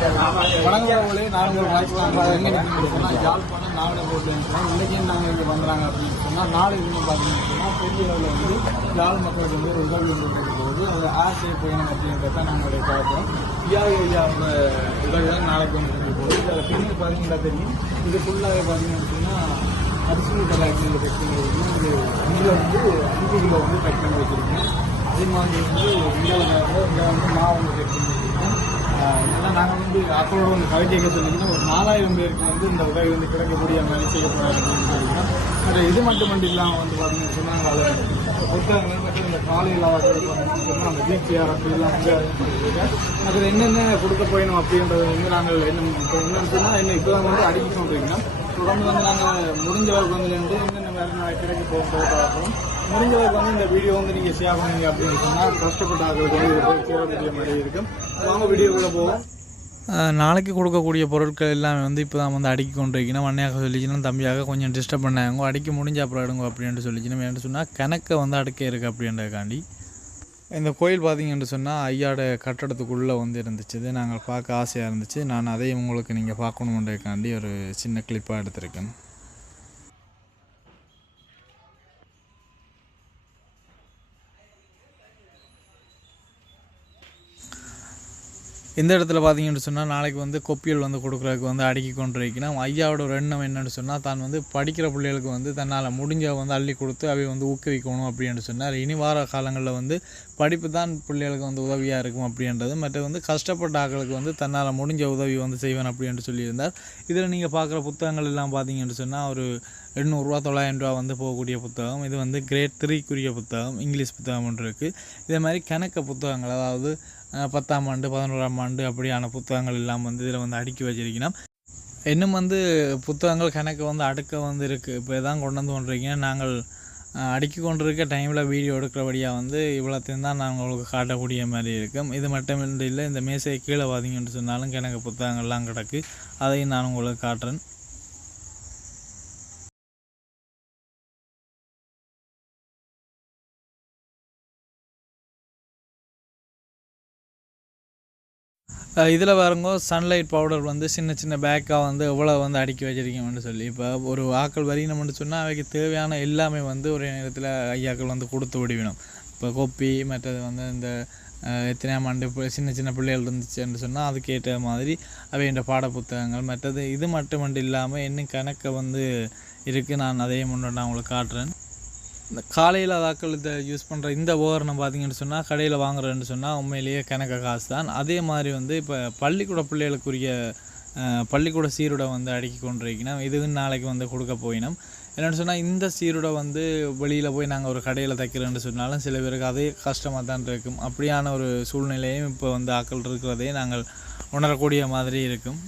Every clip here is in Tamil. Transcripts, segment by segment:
வணங்குறவங்களே நாங்கள் வாய்ப்பு எங்கே நிற்கணும் சொன்னால் யாழ்ப்பாணம் நாவல ரோட்டில் இருக்கிறோம் நாங்கள் இங்கே வந்துறாங்க அப்படின்னு சொன்னால் நாளை இன்னும் பார்த்தீங்கன்னு சொன்னால் பெரிய அளவில் வந்து யாழ் மக்களுக்கு வந்து ஒரு உதவி கொடுக்க போகுது அது ஆசை பயணம் அப்படின்றத நாங்களுடைய பார்க்குறோம். ஐயா ஐயா உதவி தான் நாளைக்கு வந்து கொடுக்க போகுது இதில் பின்னாடி பார்த்தீங்கன்னா தெரியும். இது ஃபுல்லாக பார்த்தீங்கன்னு சொன்னால் அரிசி கலாச்சார பேக்கிங் இருக்குது இதில் வந்து அஞ்சு கிலோ வந்து பேக்கிங் வச்சுருக்கேன் அதே மாதிரி வந்து இங்கே வந்து மாவு வந்து பேக்கிங் வச்சுருக்கேன் ஏன்னா நாங்கள் வந்து அப்போட வந்து கவிதை கேட்க சொல்லிங்கன்னா ஒரு நாலாயிரம் பேருக்கு வந்து இந்த உதவி வந்து கிடைக்கக்கூடிய மாதிரி செய்யப்படாது இது மட்டும் இல்லாமல் வந்து பார்த்தீங்கன்னா சொன்னாங்க அதில் புத்தகங்கள் மற்றும் இந்த காலை இல்லாத சொன்னால் அந்த வீச்சியார் அப்படிலாம் வந்து அதில் என்னென்ன கொடுக்க போயணும் அப்படின்றது வந்து நாங்கள் என்ன இப்போ என்னன்னு சொன்னால் என்ன இப்போ வந்து அடிக்க சொல்கிறீங்கன்னா தொடர்ந்து வந்து நாங்கள் முடிஞ்ச வரைக்கும் வந்து என்னென்ன வேறு நாள் கிடைக்க போகிறோம் முடிஞ்சவருக்கு வந்து இந்த வீடியோ வந்து நீங்கள் ஷேர் பண்ணீங்க அப்படின்னு சொன்னால் கஷ்டப்பட்ட ஆட்களுக்கு வந்து இது போய் சேரக்கூடிய மாதிரி இருக்கும். வாங்க வீடியோக்குள்ளே போவோம். நாளைக்கு கொடுக்கக்கூடிய பொருட்கள் எல்லாமே வந்து இப்போ தான் வந்து அடுக்கி கொண்டு வைக்கணும் வண்ணையாக சொல்லிச்சுன்னா தம்பியாக கொஞ்சம் டிஸ்டர்ப் பண்ணாங்க. அடிக்க முடிஞ்ச அப்புறம் எடுங்க அப்படின்ட்டு சொல்லிச்சுன்னா வேண்டு சொன்னால் கணக்கை வந்து அடுக்க இருக்குது அப்படின்றதுக்காண்டி. இந்த கோயில் பார்த்தீங்கன்னு சொன்னால் ஐயாட கட்டடத்துக்குள்ளே வந்து இருந்துச்சு. நாங்கள் பார்க்க ஆசையாக இருந்துச்சு. நான் அதையும் உங்களுக்கு நீங்கள் பார்க்கணுன்றதுக்காண்டி ஒரு சின்ன கிளிப்பாக எடுத்திருக்கேன். இந்த இடத்துல பார்த்தீங்கன்னு சொன்னால் நாளைக்கு வந்து கொப்பியல் வந்து கொடுக்குறதுக்கு வந்து அடுக்கி கொண்டு வைக்கணும் ஐயாவோட ஒரு எண்ணம் என்னென்னு சொன்னால் தான் வந்து படிக்கிற பிள்ளைகளுக்கு வந்து தன்னால் முடிஞ்ச வந்து அள்ளி கொடுத்து அவை வந்து ஊக்குவிக்கணும் அப்படின்னு சொன்னார். இனி வார காலங்களில் வந்து படிப்பு தான் பிள்ளைகளுக்கு வந்து உதவியாக இருக்கும் அப்படின்றது. மற்ற வந்து கஷ்டப்பட்ட ஆட்களுக்கு வந்து தன்னால் முடிஞ்ச உதவி வந்து செய்வேன் அப்படின்ட்டு சொல்லியிருந்தார். இதில் நீங்கள் பார்க்குற புத்தகங்கள் எல்லாம் பார்த்தீங்கன்னு சொன்னால் ஒரு எண்ணூறுரூவா தொள்ளாயிரம் ரூபா வந்து போகக்கூடிய புத்தகம். இது வந்து கிரேட் த்ரீக்குரிய புத்தகம் இங்கிலீஷ் புத்தகம் ஒன்று இருக்குது இதே மாதிரி கணக்க புத்தகங்கள் அதாவது பத்தாம் ஆண்டு பதினோராம் ஆண்டு அப்படியான புத்தகங்கள் எல்லாம் வந்து இதில் வந்து அடுக்கி வச்சிருக்கணும். இன்னும் வந்து புத்தகங்கள் கணக்கு வந்து அடுக்க வந்து இருக்குது இப்போ இதான் கொண்டு வந்து கொண்டிருக்கீங்க. நாங்கள் அடுக்கி கொண்டிருக்க டைமில் வீடியோ எடுக்கிறபடியாக வந்து இவ்வளோத்தையும் தான் நாங்கள் உங்களுக்கு காட்டக்கூடிய மாதிரி இருக்கும். இது மட்டும் இல்லை இந்த மேசையை கீழே பார்த்தீங்கன்னு சொன்னாலும் கணக்கு புத்தகங்கள்லாம் கிடக்கு. அதையும் நான் உங்களுக்கு காட்டுறேன். இதில் பாருங்க சன்லைட் பவுடர் வந்து சின்ன சின்ன பேக்காக வந்து எவ்வளோ வந்து அடுக்கி வச்சிருக்கீங்கன்னு சொல்லி இப்போ ஒரு ஆக்கள் வரையணும்னு சொன்னால் அவைக்கு தேவையான எல்லாமே வந்து ஒரு நேரத்தில் ஐயாக்கள் வந்து கொடுத்து விடுவிடும் இப்போ கொப்பி மற்றது வந்து இந்த எத்தனையாம் ஆண்டு சின்ன சின்ன பிள்ளைகள் இருந்துச்சுன்னு சொன்னால் அதுக்கேற்ற மாதிரி அவையோட பாட புத்தகங்கள் மற்றது இது மட்டுமண்டு இல்லாமல் இன்னும் கணக்கை வந்து இருக்குது நான் அதையும் முன்னாடி நான் உங்களுக்கு காட்டுறேன். இந்த காலையில் அதாக்கள் இதை யூஸ் பண்ணுற இந்த உபகரணம் பார்த்தீங்கன்னு சொன்னால் கடையில் வாங்குறேன்னு சொன்னால் உண்மையிலேயே கணக்க காசு தான். அதே மாதிரி வந்து இப்போ பள்ளிக்கூட பிள்ளைகளுக்குரிய பள்ளிக்கூட சீருடை வந்து அடுக்கி கொண்டிருக்கணும் இதுவும் நாளைக்கு வந்து கொடுக்க போயினோம். என்னென்னு சொன்னால் இந்த சீருடை வந்து வெளியில் போய் நாங்கள் ஒரு கடையில் தைக்கிறோன்னு சொன்னாலும் சில பேருக்கு அதே கஷ்டமாக தான் இருக்கும். அப்படியான ஒரு சூழ்நிலையும் இப்போ வந்து ஆக்கள் இருக்கிறதே நாங்கள் உணரக்கூடிய மாதிரி இருக்கும்.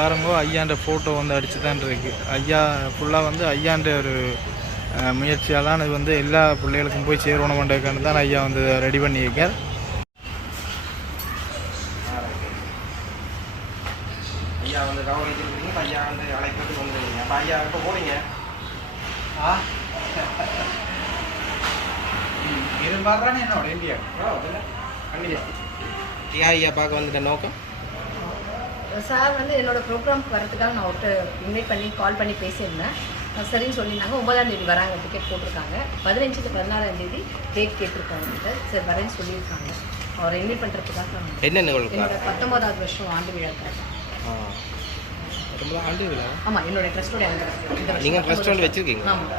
பாருங்க ஐயாண்ட ஃபோட்டோ வந்து அடிச்சு தான் இருக்கு. ஐயா ஃபுல்லாக வந்து ஐயாண்ட ஒரு முயற்சியால் தான் இது வந்து எல்லா பிள்ளைகளுக்கும் போய் சேரணும் பண்ணுறதுக்கான தான் ஐயா வந்து ரெடி பண்ணியிருக்கார். ஐயா வந்து கவனிச்சிருக்கீங்க ஐயா வந்து அழைக்கிறது கொண்டு வரீங்க அப்போ ஐயா எப்போ போறீங்க. ஆ? இருந்தாடுறானே என்னோட இந்தியா? கண்டிப்பா. ஐயா ஐயா பார்க்க வந்துட்ட நோக்கம்? சார் வந்து என்னோட ப்ரோக்ராம்க்கு வரதுக்காக நான் ஒருத்தர் இன்வைட் பண்ணி கால் பண்ணி பேசியிருந்தேன். சரின்னு சொல்லியிருந்தாங்க. ஒன்பதாம் தேதி வராங்க. டிக்கெட் போட்டிருக்காங்க. பதினஞ்சுக்கு பதினாறாம் தேதி டேட் கேட்டிருக்காங்க. சார் வரேன்னு சொல்லியிருக்காங்க. அவரை இன்வைட் பண்ணுறதுக்காக என்னென்ன என்னோட பத்தொன்பதாவது வருஷம் ஆண்டு விழாக்காக ஆண்டு விழா? ஆமாம் என்னோட ட்ரஸ்டோட நீங்கள் ட்ரஸ்ட் வந்து வச்சிருக்கீங்க ஆமாம்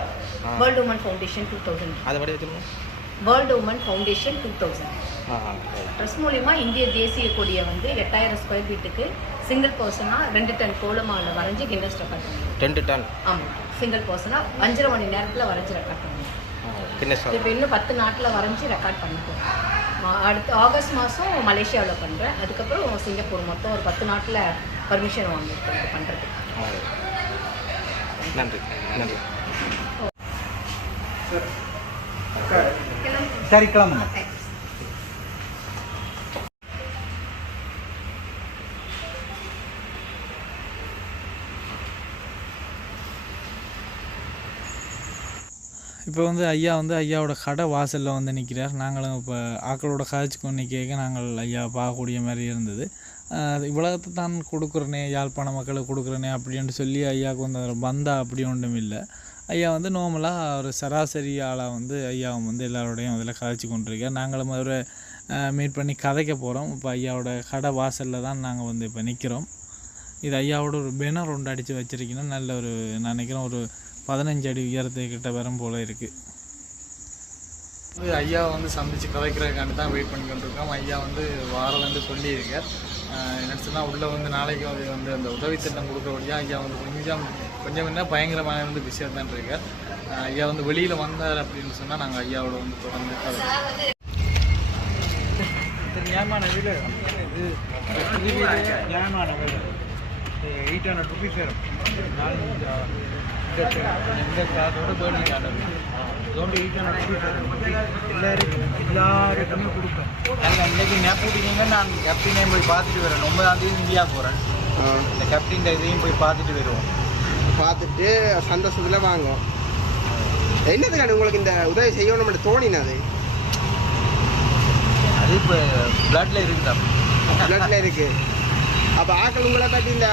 world woman foundation two thousand அதை படி வச்சுருங்க world woman foundation two thousand trust மூலிமா இந்திய தேசிய கொடியை வந்து எட்டாயிரம் ஸ்கொயர் ஃபீட்டுக்கு சிங்கிள் பர்சனாக ரெண்டு டன் கோலமாவில் வரைஞ்சி கின்னஸ் ரெக்கார்ட் பண்ணுவோம் ரெண்டு டன்? ஆமாம் சிங்கிள் பர்சனாக அஞ்சரை மணி நேரத்தில் வரைஞ்சி ரெக்கார்ட் பண்ணுவோம் கின்னஸ் இப்போ இன்னும் பத்து நாட்டில் வரைஞ்சி ரெக்கார்ட் பண்ணிட்டோம் மா- அடுத்த ஆகஸ்ட் மாதம் மலேசியாவில் பண்ணுறேன் அதுக்கப்புறம் சிங்கப்பூர். மொத்தம் ஒரு பத்து நாட்டில் பர்மிஷன் வாங்கியிருக்கேன் பண்ணுறதுக்கு நன்றி. நன்றி. சரி கிளம்புங்க. இப்போ வந்து ஐயா வந்து ஐயாவோட கடை வாசலில் வந்து நிற்கிறார் நாங்களும் இப்போ ஆக்களோட காய்ச்சி கொண்டு கேட்க நாங்கள் ஐயா பார்க்கக்கூடிய மாதிரி இருந்தது. இவ்வளோத்தை தான் கொடுக்குறனே யாழ்ப்பாண மக்களுக்கு கொடுக்குறனே அப்படின்ட்டு சொல்லி ஐயாவுக்கு வந்து ஒரு பந்தா அப்படி ஒன்றும் இல்லை. ஐயா வந்து நார்மலாக ஒரு சராசரி ஆளாக வந்து ஐயாவும் வந்து எல்லாரோடையும் அதில் கதைச்சி கொண்டிருக்கேன் நாங்களும் அவரை மீட் பண்ணி கதைக்க போகிறோம் இப்போ ஐயாவோட கடை வாசலில் தான் நாங்கள் வந்து இப்போ நிற்கிறோம் இது ஐயாவோட ஒரு பேனர் ஒன்று அடித்து வச்சுருக்கீங்கன்னா நல்ல ஒரு நான் நினைக்கிறேன் ஒரு பதினஞ்சு அடி உயரத்துக்கிட்ட வரும் போல் இருக்குது ஐயா வந்து சந்திச்சு கதைக்கிறதுக்காண்டி தான் வெயிட் பண்ணி கொண்டிருக்கோம் ஐயா வந்து வாரம் வந்து சொல்லியிருக்கார். சொன்னால் உள்ளே வந்து நாளைக்கு அது வந்து அந்த உதவி திட்டம் கொடுக்குற வழியாக ஐயா வந்து கொஞ்சம் கொஞ்சம் என்ன பயங்கரமாக வந்து பிஸியாக தான் இருக்கார் ஐயா வந்து வெளியில் வந்தார் அப்படின்னு சொன்னால் நாங்கள் ஐயாவோட வந்து தொடர்ந்து நியாயமான விலை. இது நியாயமான விலை. எயிட் ஹண்ட்ரட் ருபீஸ் வரும் நான் எந்த கார்டோட பேர்தே இன்றைக்கி நான் கேப்டனையும் போய் பார்த்துட்டு வரேன் ஒன்பதாம் தேதி போகிறேன் இந்த கேப்டன் இதையும் போய் பார்த்துட்டு வருவோம் பார்த்துட்டு சந்தோஷத்தில் வாங்குவோம். என்னதுக்கான உங்களுக்கு இந்த உதவி செய்யணும்னு தோணினது அது? இப்போ பிளட்ல இருக்குதா பிளட்ல இருக்குது அப்போ ஆக்கள் உங்களை பற்றி இந்த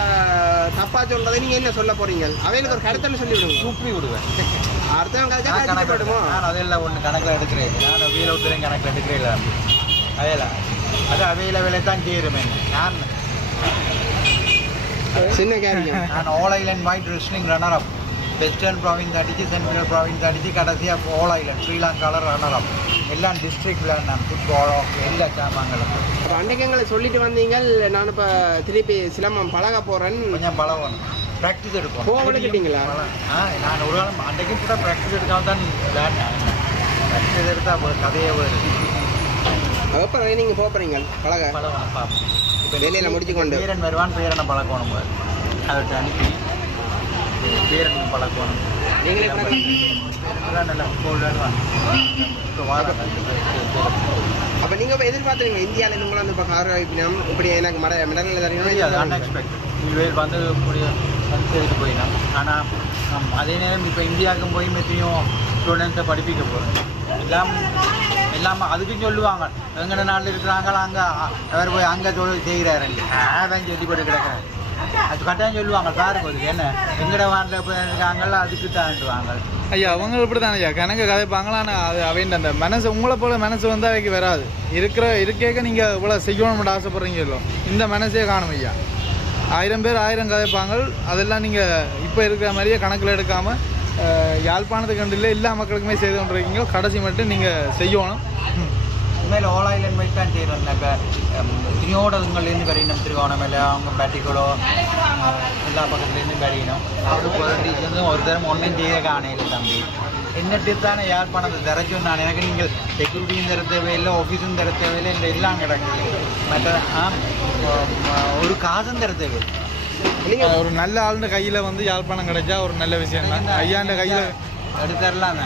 தப்பா சொல்றதை நீங்க என்ன சொல்ல போறீங்க? அவைகளுக்கு ஒரு கருத்துன்னு சொல்லி விடுங்க. சூப்பி விடுவேன். அடுத்தவங்க கதைச்சா கணக்கு கழிச்சுப்படுமோ நான் அதெல்லாம் ஒன்று கணக்கில் எடுக்கிறேன். நான் வீல ஒருத்தரையும் கணக்கில் எடுக்கிறேன் இல்லை. அதையெல்லாம் அது அவையில வேலை தான் செய்கிறோமே நான் சின்ன காரியம். நான் all island white wrestling runner up western province அடித்து சென்ட்ரல் ப்ராவின்ஸ் அடித்து கடைசியாக ஆல் ஐலண்ட் ஸ்ரீலங்காவில் ரன்னர் அப் எல்லாம் டிஸ்ட்ரிக்டில் நான் ஃபுட்பால் எல்லா சாமான்களும் அப்போ அன்றைக்கு எங்களை சொல்லிட்டு வந்தீங்க நான் இப்போ திருப்பி சிலம்பம் பழக போறேன் கொஞ்சம் பழகணும். ப்ராக்டிஸ் எடுப்போம் போக விட்டுக்கிட்டீங்களா? ஆ நான் ஒரு காலம் அன்றைக்கும் கூட ப்ராக்டிஸ் எடுக்காம தான் விளையாடினேன். ப்ராக்டிஸ் எடுத்தால் ஒரு கதையே வருது எப்போ நீங்க போக போறீங்க பழக. பழகணும் பார்ப்போம் இப்போ வேலையில முடிச்சு கொண்டு. பேரன் வருவான் பேரனை பழக்கணும். அவர்கிட்ட அனுப்பி பேரன் பழக்கணும் நீங்களே. பேரன் நல்லா விளையாடுவான் இப்போ வாரம் அப்போ நீங்க இப்போ எதிர்பார்த்துருங்க இந்தியாவில் உங்களை வந்து இப்போ கார் வைப்பினம் இப்படி எனக்கு மட மெடல் தெரியாது தரீங்க அன்எக்ஸ்பெக்டட் இவர் வந்து கூடிய வந்து செய்துட்டு போயிடலாம் ஆனால் அதே நேரம் இப்போ இந்தியாவுக்கும் போய் மெத்தியும் ஸ்டூடெண்ட்ஸை படிப்பிக்க போகிறோம் எல்லாம் எல்லாம் அதுக்கும் சொல்லுவாங்க. எங்கட நாட்டில் இருக்கிறாங்களா அங்கே அவர் போய் அங்கே தொழில் செய்கிறாரு. அதான் சொல்லி போட்டு கிடக்கிறேன் அது கட்டாயம் சொல்லுவாங்க பாருங்க அதுக்கு என்ன? எங்கட நாட்டில் போய் அதுக்கு தாண்டுவாங்க ஐயா அவங்க இப்படி தான் ஐயா. கணக்கு கதைப்பாங்களா? ஆனால் அது அவங்க அந்த மனசு உங்களை போல மனசு வந்து அவைக்கு வராது. இருக்கிற இருக்கேக்க நீங்கள் இவ்வளோ செய்யணும்னு ஆசைப்படுறீங்களோ இந்த மனசே காணும் ஐயா. ஆயிரம் பேர் ஆயிரம் கதைப்பாங்க அதெல்லாம் நீங்கள் இப்போ இருக்கிற மாதிரியே கணக்கில் எடுக்காமல் யாழ்ப்பாணத்துக்கு கண்டு இல்லை எல்லா மக்களுக்குமே செய்து கொண்டிருக்கீங்க. கடைசி மட்டும் நீங்கள் செய்யணும். உண்மையில் ஓல் ஐலண்ட் போய் தான் செய்கிறோம் இப்போ திரியோடங்கள்லேருந்து வரையணும் திருவோணமலை அவங்க பேட்டிக்குளோ எல்லா பக்கத்துலேருந்து வரையணும் அவரு பொலிட்டீஷியன்ஸும் ஒரு தரம் ஒன்றும் செய்ய காணையில் தம்பி എന്നിട്ട് தானே யாழ்ப்பாணத்தை திறச்சும் நான் எனக்கு நீங்கள் செக்யூரிட்டியும் தர தேவையில்லை ஆஃபீஸும் தர தேவையில்லை இந்த எல்லாம் கிடக்குது மற்ற ஆ, ஒரு காசும் தர தேவையில்லை நீங்க ஒரு நல்ல ஆளுன்ற கையில் வந்து யாழ்ப்பாணம் கிடைச்சா ஒரு நல்ல விஷயம் தான் ஐயாண்ட கையில் எடுத்துடலாம்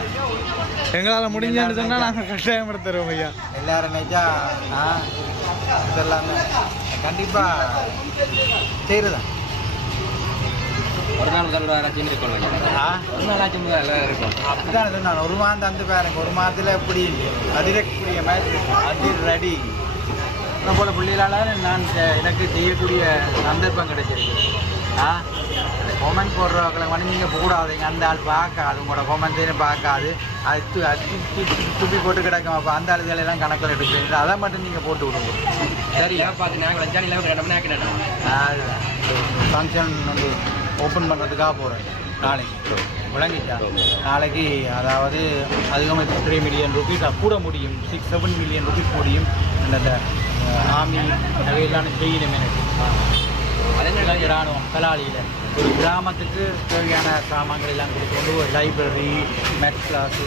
எங்களால் முடிஞ்சான்னு சொன்னால் நாங்கள் கட்டாயம் எடுத்துருவோம் ஐயா. எல்லாரும் நினைச்சா ஆ இதெல்லாம் கண்டிப்பாக செய்கிறதா ஒரு நாள் முதல்வராச்சும் இருக்கணும் ஆ? ஒரு நாளாச்சும் முதல்ல இருக்கும். அப்படிதான் நான் ஒரு மாதம் தந்து பாருங்க. ஒரு மாதத்துல எப்படி அதிரக்கூடிய மாதிரி அதிர் ரெடி. போல பிள்ளைகளால் நான் எனக்கு செய்யக்கூடிய சந்தர்ப்பம் கிடைச்சிருக்கு. ஆ? கொமெண்ட் போடுறவங்களை வந்து நீங்கள் போடாதீங்க. அந்த ஆள் பார்க்காது. உங்களோட கொமெண்ட்ஸையும் பார்க்காது. அது துப்பி போட்டு கிடக்கும். அப்போ அந்த ஆளுகள் எல்லாம் கணக்கில் எடுக்கிறீங்க அதை மட்டும் நீங்கள் போட்டு விடுங்க. சரியா? பார்த்து நாங்கள் அஞ்சாணி இல்லாமல் ஃபங்க்ஷன் வந்து ஓப்பன் பண்ணுறதுக்காக போகிறேன் நாளைக்கு. விளங்கிட்டா? நாளைக்கு அதாவது அதிகமாக த்ரீ மில்லியன் ருபீஸ் கூட முடியும். சிக்ஸ் செவன் மில்லியன் ருபீஸ் முடியும். அந்த ஆர்மி அவையெல்லாம் செய்யணும் எனக்கு. இராணுவம் கலாலியில் ஒரு கிராமத்துக்கு தேவையான சாமான்கள் எல்லாம் கொடுத்து கொண்டு ஒரு லைப்ரரி மேத் கிளாஸ்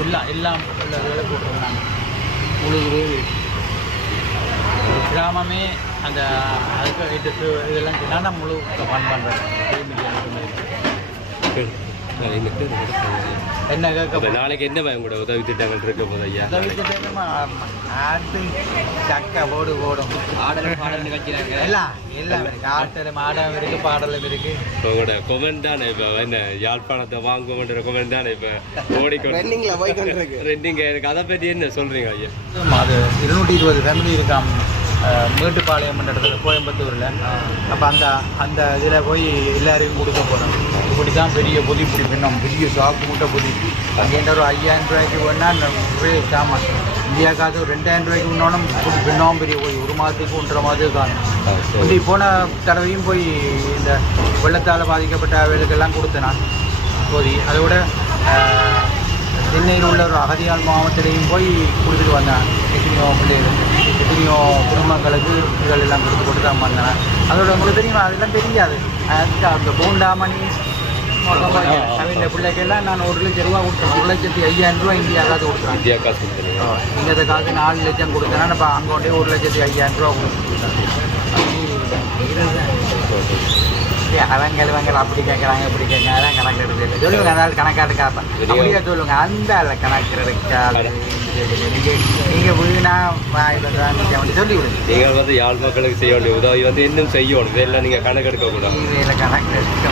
எல்லாம் எல்லாம் உள்ள போட்டிருந்தாங்க. முழு கிராமமே அந்த அதுக்கு இதுக்கு இதெல்லாம் நான் முழு ஃபன் பண்ணுறேன் என்ன கேட்க நாளைக்கு என்ன பயம் கூட உதவி திட்டங்கள் இருக்க போது ஐயா? ஆட்டு சக்கை போடு போடும். ஆடல் பாடல் நிகழ்ச்சினாங்க எல்லாம் எல்லாம் இருக்கு ஆட்டலும் ஆடம் இருக்கு பாடலும் இருக்கு. உங்களோட கொமெண்ட் தானே இப்போ என்ன யாழ்ப்பாணத்தை வாங்குவோன்ற கொமெண்ட் தானே இப்போ ஓடிக்கொண்டு ரன்னிங்ல போய் கொண்டிருக்கு ரெண்டிங்க எனக்கு அதை பற்றி என்ன சொல்றீங்க ஐயா? அது இருநூற்றி இருபது ஃபேமிலி இருக்காம் மேட்டுப்பாளையம் இடத்துல கோயம்புத்தூரில். அப்போ அந்த அந்த இதில் போய் எல்லாரையும் கொடுக்க போகிறோம் இப்படி தான் பெரிய பொதி இப்படி பின்னம். பெரிய சாக்கு மூட்டை பொதி. அங்கேன்ற ஒரு ஐயாயிரம் ரூபாய்க்கு வேணா ஒரே சாமான். இந்தியா காசு ஒரு ரெண்டாயிரம் ரூபாய்க்கு முன்னோனும் பொதி பின்னம் பெரிய போய் ஒரு மாதத்துக்கு ஒன்றரை மாதத்துக்கு காணும் இப்படி போன தடவையும் போய் இந்த வெள்ளத்தால் பாதிக்கப்பட்ட அவர்களுக்கெல்லாம் கொடுத்தேன் பொதி அதோட சென்னையில் உள்ள ஒரு அகதியால் மாவட்டத்திலையும் போய் கொடுத்துட்டு வந்தேன். எத்தனையோ பிள்ளைகள் எத்தனையோ குடும்பங்களுக்கு இதுகள் எல்லாம் கொடுத்து கொடுத்து தான் வந்தேன். அதோட உங்களுக்கு தெரியுமா? அதெல்லாம் தெரியாது. அதுக்கு அந்த பூண்டாமணி அவங்க பிள்ளைக்கெல்லாம் நான் ஒரு லட்சம் ரூபா கொடுத்தேன். ஒரு லட்சத்தி ஐயாயிரம் ரூபா இந்தியாவுக்காவது கொடுக்குறேன் இந்தியா காசு இங்கே காசு நாலு லட்சம் கொடுத்தேன்னா இப்போ அங்கே கொண்டே ஒரு லட்சத்தி ஐயாயிரம் ரூபா கொடுத்தேன் அவங்க இவங்க அப்படி கேட்குறாங்க இப்படி கேட்குறாங்க கணக்கு எடுத்து சொல்லுங்க அதாவது கணக்காட்டு காப்பேன் அப்படியே சொல்லுங்க அந்த ஆள் கணக்கு எடுக்காது நீங்கள் வீணா சொல்லி விடுங்க நீங்கள் வந்து யாழ் மக்களுக்கு செய்ய வேண்டிய உதவி வந்து இன்னும் செய்யணும். இதெல்லாம் நீங்கள் கணக்கெடுக்க கூடாது. இதில் கணக்கு எடுக்க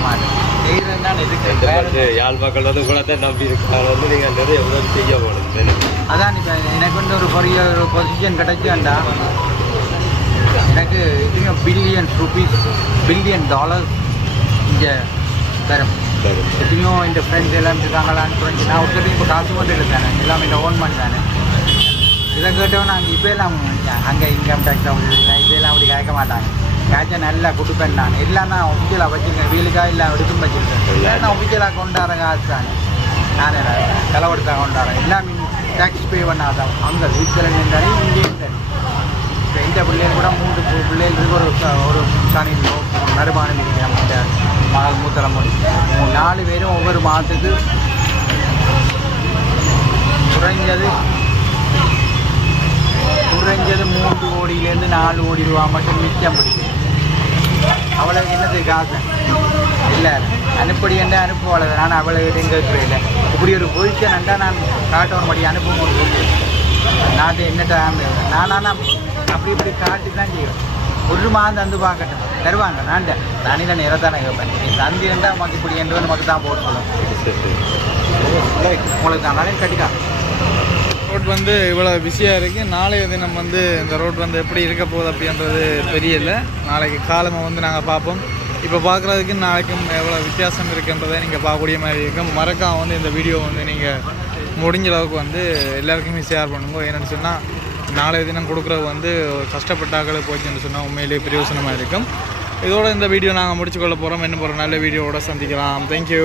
வந்து யாழ் மக்கள் வந்து கூட தான் நம்பி இருக்காங்க. வந்து நீங்கள் நிறைய உதவி செய்ய போகணும் அதான் இப்போ எனக்கு வந்து ஒரு பெரிய ஒரு பொசிஷன் கிடைச்சாண்டா எனக்கு எத்தனையோ பில்லியன் ருபீஸ் பில்லியன் டாலர்ஸ் இங்கே தரும் எத்தனையோ இந்த ஃப்ரெண்ட்ஸ் எல்லாம் இருக்காங்களான்னு ஃப்ரெண்ட்ஸ் நான் ஒருத்தர் இப்போ காசு கொண்டு இருக்கானே எல்லாம் இந்த ஓன் பண்ணானே இதை கேட்டவன் அங்கே இப்போ எல்லாம் அங்கே இன்கம் டேக்ஸ் அப்படி இப்போ எல்லாம் அப்படி கேட்க மாட்டாங்க. கேட்ச நல்லா கொடுப்பேன் நான். எல்லாம் நான் ஒஃபிஷியலாக வச்சுருக்கேன் வீலுக்காக எல்லாம் எடுக்கும் வச்சுருக்கேன் நான் ஒஃபிஷியலாக கொண்டாடுற காசு தானே. நானே கலவெடுத்தா கொண்டாடுறேன். எல்லாம் டேக்ஸ் பே பண்ணாதான் அங்கே சுவிட்சர்லாந்து இருந்தாலும் இங்கே இப்போ இந்த பிள்ளைகள் கூட மூன்று பு- பிள்ளைகளுக்கு ஒரு ச- ஒரு சனிலோ நடுமானம் இருக்கிறோம் மகள் மூத்தலமொழி நாலு பேரும் ஒவ்வொரு மாதத்துக்கு குறைஞ்சது குறைஞ்சது மூன்று கோடியிலேருந்து நாலு கோடி ரூபா மட்டும் மிச்சம் பிடிக்கும் அவ்வளவு என்னது காசு? இல்லை. அனுப்படி என்ன அனுப்புவாள்? நான் அவ்வளவு எதுவும் கேட்குறேன் இல்லை இப்படி ஒரு பொசிஷன் என்றா நான் காட்டவன் படி அனுப்ப முடியும் நான் என்னட்ட நான் ஆனால் அப்படி இப்படி காட்டி தான் செய்வேன். ஒரு மாதம் தந்து பார்க்கட்டும் தருவாங்க நான் தனியில நேரம் தானே கேட்பேன் நீ தந்தி இருந்தால் நமக்கு இப்படி என்று நமக்கு தான் போட்டு சொல்லும் உங்களுக்கு தான் கட்டிக்கலாம் ரோட் வந்து இவ்வளோ பிஸியாக இருக்குது நாளைய தினம் வந்து இந்த ரோட் வந்து எப்படி இருக்க போகுது அப்படின்றது தெரியல. நாளைக்கு காலமாக வந்து நாங்கள் பார்ப்போம். இப்போ பார்க்குறதுக்கு நாளைக்கும் எவ்வளோ வித்தியாசம் இருக்குன்றதை நீங்கள் பார்க்கக்கூடிய மாதிரி இருக்கும். மறக்காம வந்து இந்த வீடியோ வந்து நீங்கள் முடிஞ்ச அளவுக்கு வந்து எல்லாருக்குமே ஷேர் பண்ணுங்க. ஏன்னு சொன்னால் நாளைய தினம் கொடுக்குறது வந்து ஒரு கஷ்டப்பட்டாக்களை போச்சுன்னு சொன்னால் உண்மையிலேயே பிரயோசனமாக இருக்கும். இதோட இந்த வீடியோ நாங்கள் முடிச்சுக்கொள்ள போகிறோம் என்ன போகிறோம் நல்ல வீடியோவோட சந்திக்கலாம். தேங்க்யூ